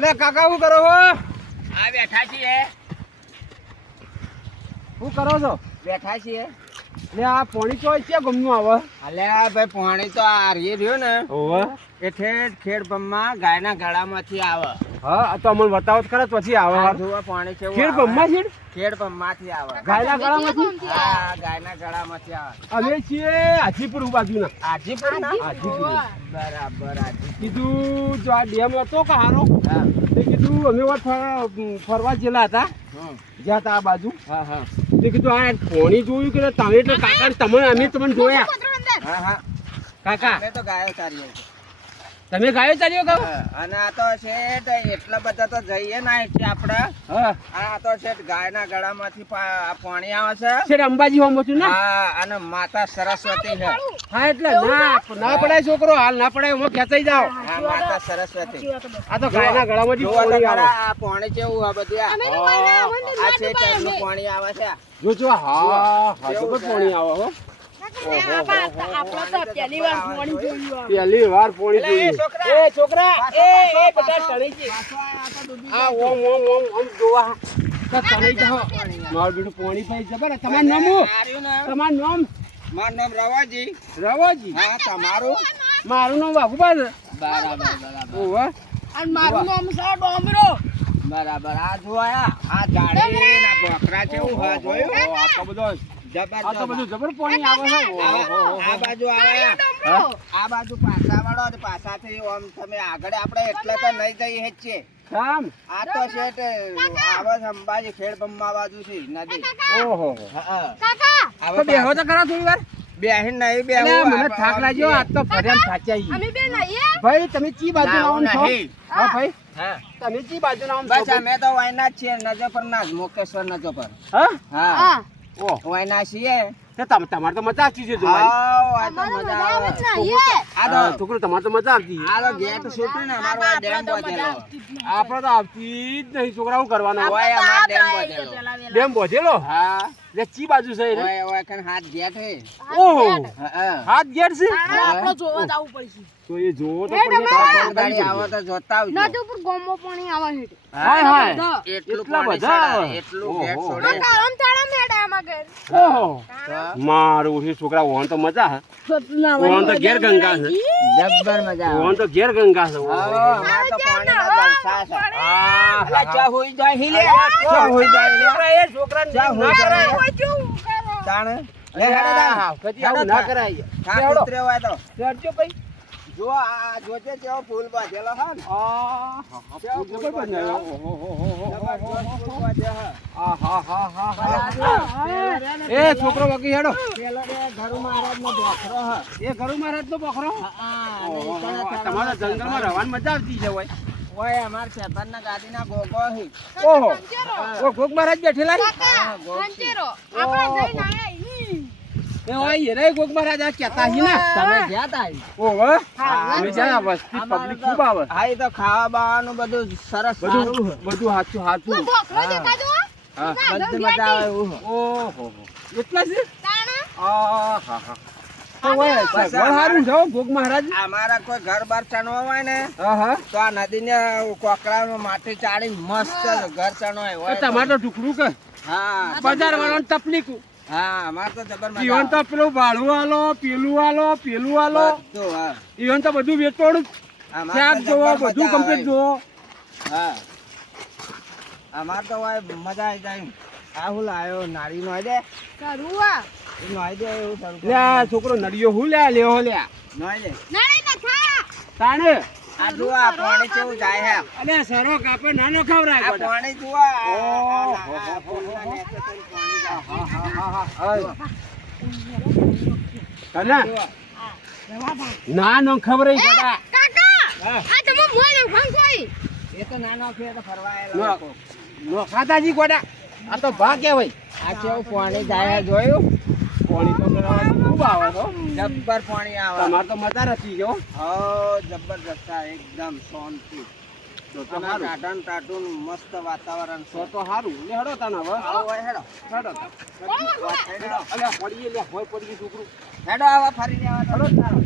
લે કાકા શું કરો હો? આ બેઠા છીએ. શું કરો છો? બેઠા છીએ. લે આ પોણી તો છે ગમનું આવે. અલે ભાઈ પાણી તો આ રી રહ્યો ને ઓવે. એ ખેડ પંપમાં ગાયના ગળામાંથી આવે. હા આ તો અમને બતાવો તો ખરા પછી આવે. આ જુઓ પાણી કેવું ખેડ આવે. પંપમાં છે? ખેડ પંપમાંથી આવે. ગાયના ગળામાંથી? હા ગાયના ગળામાંથી આવે. અમે છીએ હાજીપુર બાજુના. હાજીપુર ના? હાજીપુર. બરાબર હાજી. કીધું જો આ ડેમ હતો કે હારો હા તે કીધું અમે વાત ફરવા ગયેલા હતા જ્યાં હતા આ બાજુ. હા હા તે કીધું આ પોણી જોયું કે તમે એટલે કાકા તમે અમે તમને જોયા. હા હા કાકા અમે તો ગાયો ચારીએ છીએ. તમે ગાયો ચાલ્યો કહો? હા, અને આ તો શેઠ એટલા બધા તો જઈએ ના એટલે આપણે હા આ તો શેઠ ગાયના ગળામાંથી પાણી આવે છે. છે અંબાજી હોમ હતું ને? હા અને માતા સરસ્વતી છે. હા એટલે ના પડાય છોકરો હાલ ના પડાય હું ખેંચાઈ જાવ. હા માતા સરસ્વતી. આ તો ગાયના ગળામાંથી જોવો તો પાણી આવે. ખરા, આ પાણી કેવું આ બધું આ છે ટાઈપનું પાણી આવે છે. જો જો હા હા તો પાણી આવે હો. પહેલી વાર પાણી જોયું. એ છોકરા એ બધા તળી છે. આ ઓમ ઓમ ઓમ ઓમ જોવા તો તળી જાઓ. મારું બેટું પાણી પાઈ જબર. તમારું નામ શું? સારું ને? તમારું નામ? મારું નામ રવાજી. રવાજી. હા તમારું? મારું નામ વાઘુબા છે. બરાબર બરાબર. ઓહો. અને મારું નામ છે ડોમરો. બરાબર આ જોયા આ ઝાડી ના બોકરા કેવું હા જોયું? ઓહો, આટલો બધો આ તો બધું જબરજસ્ત. જબર પાણી આવે છે. આ બાજુ આવે આ બાજુ પાછા વાળો અને પાછાથી આમ તમે આગળ આપણે એટલે તો નહીં જઈએ જ છે. કામ. આ તો શેઠ આવે છે અંબાજી ખેડ પંપા બાજુ છે નદી. ઓહો. હા કાકા તો બેહો તો ખરા થોડી વાર. બેહીન નહીં અલે, બેહવું. મને થાક લાગ્યો આજ તો ફર્યા થાચાઈ. અમે બે નઈએ ભાઈ તમે ચી બાજુ ના આવો છો? નહીં. હા ભાઈ હા તમે ચી બાજુ ના આવો બસ છો? અમે તો વાયના જ છીએ નજર પર ના જ મોકેશ્વર નજર પર. હા હા હા ઓહ વાયના છીએ. તે તમારે તો મજા આવતી છે જોવાની. આવ આ તો અમારો મજા મજા આવે. આવે જ નઈએ આ હા, તો છોકરો તમારે તો મજા આવતી. આ તો ગેટ છૂટ્યું ને અમારો આ ડેમ બધેલો. આપણે તો આવતી જ નહીં છોકરા શું કરવાના હોય? ઓય અમાર ડેમ બધેલો. ડેમ બોધેલો હા એટલે ચી બાજુ છે એને? ઓય ઓય કણ હાથ ગેટ હે. ઓહો હા હાથ ગેટ છે. આપણે જોવા જવું પડશે. તો એ જોવો તો એ પણ તમે- ગાડી આવે તો જોતા આવજો. નદી ઉપર ગોમો પાણી આવે છે. હાય હાય એટલું એટલા પાણી બધા આવે. ચડાવે, એટલું ગેટ ઓહો. છોડે. કાળમ તાળા મેડા એમાં ઘર. ઓહો તો મારું છે છોકરા ઓન તો મજા હે. ઓન તો ઘેર ગંગા છે. જબ્બર મજા આવે. ઓન તો ઘેર ગંગા છે. હા, ઓહો. અમાર તો પાણીના જલસા છે. આ અલા, ચા હોઈ જાય हिले. ચા હોઈ જાય લે. છોકરાને ચા હોઈ ના જાય કરાય. લે. તાણે. લે, હેડો તાણે. હા, કદી આવું ના કરાય. થાક હેડો. ઉતર્યો હોય તો. ચડજો ભાઈ. જો આ જોજે કેવો ફૂલ બાંધેલો હે ને. આ કેવો જબર ફૂલ બાંધેલો. બનાવ્યો. જબરજસ્ત ફૂલ બાંધ્યો હે. આ હા હા હા હા. એ છોકરો બાકી હેડો. પેલો બે ગરુ મહારાજનો બોખરો હે. એ ગરુ મહારાજ નો બકરો. હા, ઓહો, અને ઈ કણે તમારા જંગલમાં રહેવાની મજા આવતી છે હોય. ઓય અમાર ખેતરના ગાડીના ગોગો હે. ઓહો ઓ ગોગ મહારાજ બેઠેલા ને? હા, ગોગ છે. ખંચેરો આપણે જઈને આયા ઈ. એ હોય રે ગોગ મહારાજ આ કહેતા હી ને. તમે ગયા તા ઈ? ઓહો હા, અમે જાય વસ્તી પબ્લિક ખૂબ આવે. હા, ઈ તો ખાવા બાવાનું બધું સરસ સારું બધું હે. બધું હાચું હાચું. ઢોકળો દેતા જો. હા બધી મજા આવે એવું હે. ઓહો એટલા છે. તાણા આ હા હા તો હોય સગવડ હારું છે હો ગોગ મહારાજ. અમારા કોઈ ઘર બાર ચણવા હોય ને હા હા તો આ નદીને કોકરામાં માટી ચાડીને મસ્ત ઘર ચણવાય તો હોય. તમારે તો ટુકડું કે હા બજાર વાળાને તકલીફ. હા અમાર તો જબર મજા ઈવન તો આવે. પેલું ભાડું આલો પેલું આલો પેલું આલો બધું, હા. ઈવન તો બધું વેચવાનું અમાર શાક તો જોવો જબર બધું મજા કમ્પ્લીટ આવે. જોવો. હા અમાર તો હોય મજા આવી જાય. આ હું લાયો નાળી નો દે કરુવા. નોઈ દે એવું સારું લે આ છોકરો નડિયો હું લે લેહો લે નોઈ દે. નાળી ના ખા. તાણે આ જુઓ આ પાણી કેવું જાય હે. અલે સરો કાપે નાનો ખવરાય આ ગોડા. પાણી જુઓ ઓહો. હા હા હા હા કના ના નો ખવરાય ગોડા. કાકા હા. આ તમે મોય ભંગોઈ. એ તો નાનો છે તો ફરવા નો આયેલો. નો ખાતાજી ગોડા. આ તો ભા કહેવાય. આ કેવું પાણી જાય હે, જોયું? પાણી તો કરવાની ખૂબ આવે તો. જબ્બર પાણી આવે. તમારે તો મજા નથી જો. હો જબરજસ્ત આ એકદમ શાંતિ. તો અને હારું. ટાટન ટાટુન મસ્ત વાતાવરણ છે. તો હારું લે હેડો તાને હવે. આવો હોય હેડો. હેડો તા. હેડો. અલે પડીએ લે હોય પડી છોકરું. હેડો આવા ફરી લેવા. હેડો તારો.